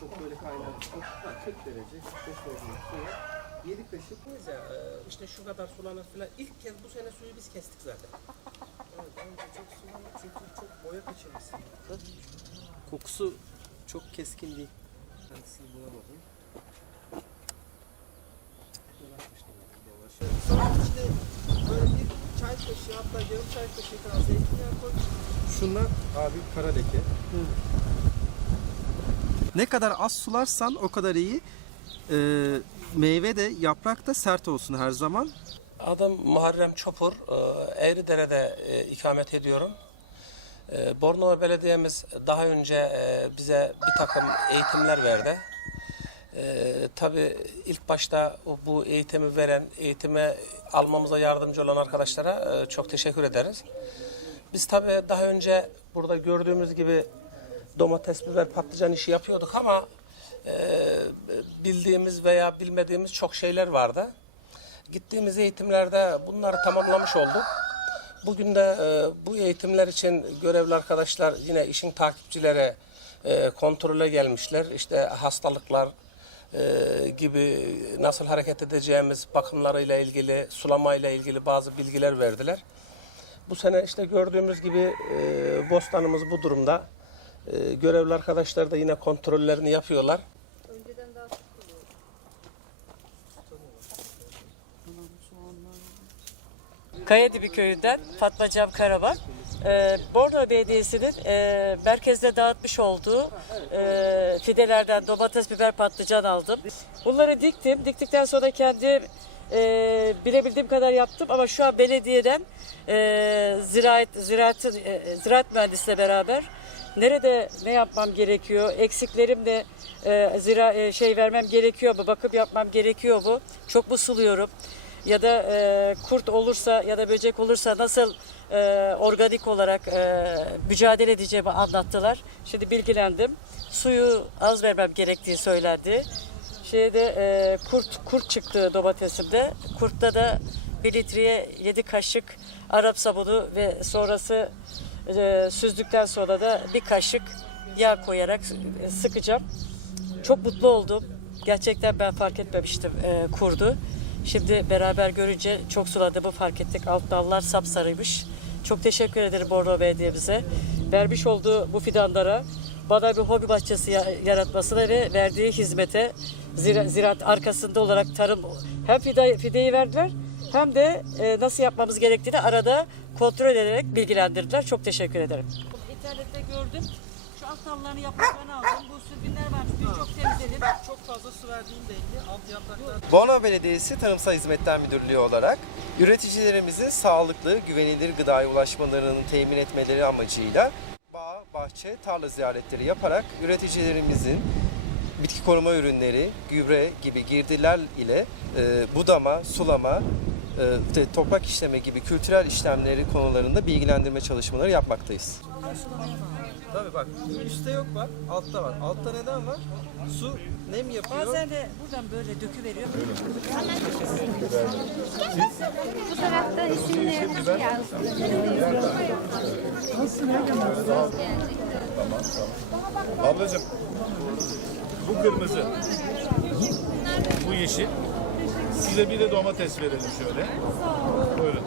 Çok böyle kaynattık. Ha, 40 derece. 45 derece suya 7 kaşık. Biz ya e, işte şu kadar sulanır falan. İlk kez bu sene suyu biz kestik zaten. Evet, çok sulanır çünkü çok boya kaçırmışsın. Kokusu çok keskin değil. Kendisini bulamadım. Yavaş yavaş. Sonra içine böyle bir çay kaşığı hatta yarım çay kaşığı kadar zeytinyağı koy. Şunlar abi kara leke. Ne kadar az sularsan o kadar iyi. Ee, meyve de yaprak da sert olsun her zaman. Adım Muharrem Çopur. E, Eğridere'de e, ikamet ediyorum. E, Bornova Belediye'miz daha önce e, bize bir takım eğitimler verdi. E, tabii ilk başta bu eğitimi veren, eğitime almamıza yardımcı olan arkadaşlara e, çok teşekkür ederiz. Biz tabii daha önce burada gördüğümüz gibi domates, biber, patlıcan işi yapıyorduk ama e, bildiğimiz veya bilmediğimiz çok şeyler vardı. Gittiğimiz eğitimlerde bunları tamamlamış olduk. Bugün de e, bu eğitimler için görevli arkadaşlar yine işin takipçileri e, kontrole gelmişler. İşte hastalıklar e, gibi nasıl hareket edeceğimiz bakımlarıyla ilgili, sulamayla ilgili bazı bilgiler verdiler. Bu sene işte gördüğümüz gibi e, bostanımız bu durumda. E, görevli arkadaşlar da yine kontrollerini yapıyorlar. Kayadibi köyünden Fatma Cam Karabak. Ee, Bornova Belediyesi'nin e, merkezde dağıtmış olduğu e, fidelerden domates, biber, patlıcan aldım. Bunları diktim. Diktikten sonra kendi e, bilebildiğim kadar yaptım ama şu an belediyeden e, ziraat, ziraat, e, ziraat mühendisiyle beraber nerede ne yapmam gerekiyor, eksiklerim ne, e, zira, e, şey vermem gerekiyor mu, bakım yapmam gerekiyor mu, çok mu suluyorum ya da e, kurt olursa ya da böcek olursa nasıl e, organik olarak e, mücadele edeceğimi anlattılar. Şimdi bilgilendim. Suyu az vermem gerektiği söylendi. Şeyde e, kurt kurt çıktı domatesimde. Kurtta da bir litreye 7 kaşık Arap sabunu ve sonrası e, süzdükten sonra da bir kaşık yağ koyarak sıkacağım. Çok mutlu oldum. Gerçekten ben fark etmemiştim e, kurdu. Şimdi beraber görünce çok suladığımı fark ettik. Alt dallar sapsarıymış. Çok teşekkür ederim Bornova Belediye'mize. Vermiş olduğu bu fidanlara bana bir hobi bahçesi ya- yaratmasına ve verdiği hizmete zira, ziraat arkasında olarak tarım hem fide, fideyi verdiler hem de e, nasıl yapmamız gerektiğini arada kontrol ederek bilgilendirdiler. Çok teşekkür ederim. İnternette gördüm. Şu alt dallarını yapraklarını aldım. Bu sürgünler varmış. Birçok temizledim. Çok fazla su verdiğim belli. Alt yapraklar Bornova Belediyesi Tarımsal Hizmetler Müdürlüğü olarak üreticilerimizin sağlıklı, güvenilir gıdaya ulaşmalarını temin etmeleri amacıyla bağ, bahçe, tarla ziyaretleri yaparak üreticilerimizin bitki koruma ürünleri, gübre gibi girdiler ile e, budama, sulama, e, toprak işleme gibi kültürel işlemleri konularında bilgilendirme çalışmaları yapmaktayız. Tabii bak üstte yok bak altta var. Altta neden var? Su nem yapıyor. Bazen de buradan böyle döküveriyor. Bu tarafta isimlerinizi yazın. Ablacığım bu kırmızı, bu yeşil. Size bir de domates verelim şöyle. Buyurun.